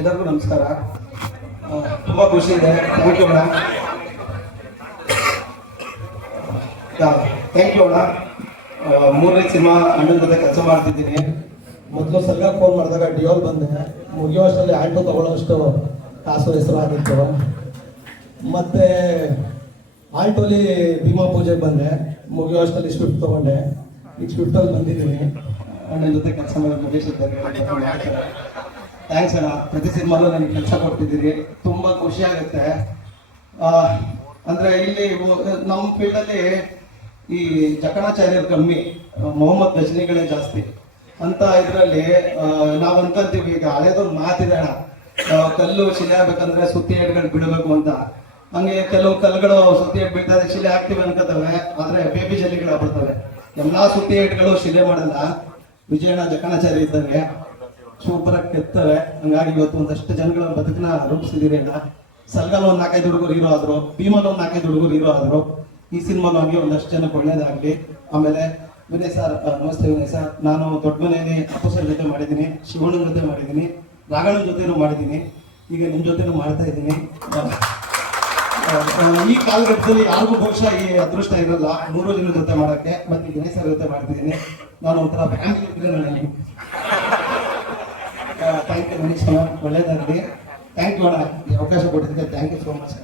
ಎಲ್ಲರಿಗೂ ನಮಸ್ಕಾರ. ತುಂಬ ಖುಷಿ ಇದೆ. Thank you madam thank you ಅಣ್ಣ ಮೂರನೇ ಸಿನಿಮಾ ಅಣ್ಣನ ಜೊತೆ ಕೆಲಸ ಮಾಡ್ತಿದ್ದೀನಿ. ಮೊದಲು ಸಲ ಫೋನ್ ಮಾಡಿದಾಗ ಡಿಯೋಲ್ ಬಂದೆ. ಮುಗಿಯೋ ಅಷ್ಟರಲ್ಲಿ ಆಟೋ ತಗೊಳ್ಳೋಷ್ಟು ಕಾಸು ಹೆಸರು ಆಗಿತ್ತು. ಮತ್ತೆ ಆಲ್ಟೋಲಿ ಭೀಮಾ ಪೂಜೆಗೆ ಬಂದೆ. ಮುಗಿಯೋ ಅಷ್ಟರಲ್ಲಿ ಸ್ವಿಫ್ಟ್ ತಗೊಂಡೆ. ಈಗ ಸ್ವಿಫ್ಟಲ್ಲಿ ಬಂದಿದ್ದೀನಿ. ಅಣ್ಣನ ಜೊತೆ ಕೆಲಸ ಮಾಡೋದು ಥ್ಯಾಂಕ್ಸ್ ಅಣ್ಣ. ಪ್ರತಿ ಸಿನಿಮಾಲು ನನಗೆ ಕೆಲಸ ಕೊಡ್ತಿದ್ದೀರಿ ತುಂಬ ಖುಷಿ ಆಗುತ್ತೆ. ಅಂದರೆ ಇಲ್ಲಿ ನಮ್ಮ ಫೀಲ್ಡಲ್ಲಿ ಈ ಜಕಣಾಚಾರ್ಯರು ಕಮ್ಮಿ, ಮೊಹಮ್ಮದ್ ಗಜನಿಗಳೇ ಜಾಸ್ತಿ. ಅಂತ ಇದರಲ್ಲಿ ನಾವು ಅನ್ಕೊಂತೀವಿ ಈಗ ಹಳೇದೊಂದು ಮಾತಿದೆ ಅಣ್ಣ. ಕಲ್ಲು ಶಿಲೆ ಆಗ್ಬೇಕಂದ್ರೆ ಸುತ್ತಿ ಏಟ್ಗಳು ಬಿಡಬೇಕು ಅಂತ. ಹಂಗೆ ಕೆಲವು ಕಲ್ಲುಗಳು ಸುತ್ತಿ ಏಟ್ ಬಿಡ್ತಾರೆ ಶಿಲೆ ಹಾಕ್ತಿವಿ ಅನ್ಕೋತವೆ ಆದ್ರೆ ಬೇಬಿ ಜಲ್ಲಿಗಳು ಆಗ್ಬಿಡ್ತವೆ ಎಲ್ಲಾ ಸುತ್ತಿ ಏಟ್ಗಳು ಶಿಲೆ ಮಾಡಲ್ಲ. ವಿಜಯಣ್ಣ ಜಕಣಾಚಾರ್ಯ ಇದ್ದಾರೆ. ಆಗಿ ಕೆತ್ತಾರೆ. ಹಂಗಾಗಿ ಇವತ್ತು ಒಂದಷ್ಟು ಜನಗಳ ಬದುಕನ್ನ ರೂಪಿಸಿದಿರಿ ಅಣ್ಣ. ಸಲ್ಗಲ್ ಒಂದ್ ನಾಲ್ಕೈದು ಹುಡುಗರು ಹೀರೋ ಆದ್ರು ಭೀಮಲ್ ಒಂದು ನಾಲ್ಕೈದು ಹುಡುಗರು ಹೀರೋ ಆದ್ರು. ಈ ಸಿನಿಮಾ ಆಗಿ ಒಂದಷ್ಟು ಜನಕ್ಕೆ ಒಳ್ಳೇದಾಗ್ಲಿ. ಆಮೇಲೆ ವಿನಯ್ ಸರ್ ನಮಸ್ತೆ ವಿನಯ್ ಸರ್ ನಾನು ದೊಡ್ಡ ಮನೆಯಲ್ಲಿ ಅಪ್ಪು ಸರ್ ಜೊತೆ ಮಾಡಿದ್ದೀನಿ, ಶಿವಣ್ಣನ ಜೊತೆ ಮಾಡಿದ್ದೀನಿ ರಾಘಣನ ಜೊತೆನೂ ಮಾಡಿದ್ದೀನಿ. ಈಗ ನಿಮ್ಮ ಜೊತೆನೂ ಮಾಡ್ತಾ ಇದ್ದೀನಿ. ಈ ಕಾಲಘಟ್ಟದಲ್ಲಿ ಯಾರಿಗೂ ಬಹುಶಃ ಈ ಅದೃಷ್ಟ ಇರಲ್ಲ. ಮೂರು ಜನ ಜೊತೆ ಮಾಡೋಕ್ಕೆ, ಮತ್ತೆ ವಿನಯ್ ಸರ್ ಜೊತೆ ಮಾಡ್ತಿದ್ದೀನಿ. ನಾನು ಒಂಥರ ಫ್ಯಾಮಿಲಿ ನನಗೆ ಥ್ಯಾಂಕ್ ಯು ಮನೀಶ್ ಒಳ್ಳೇದಾಗಲಿ. ಥ್ಯಾಂಕ್ ಯು ಅವಕಾಶ ಕೊಟ್ಟಿದ್ದಕ್ಕೆ ಥ್ಯಾಂಕ್ ಯು ಸೋ ಮಚ್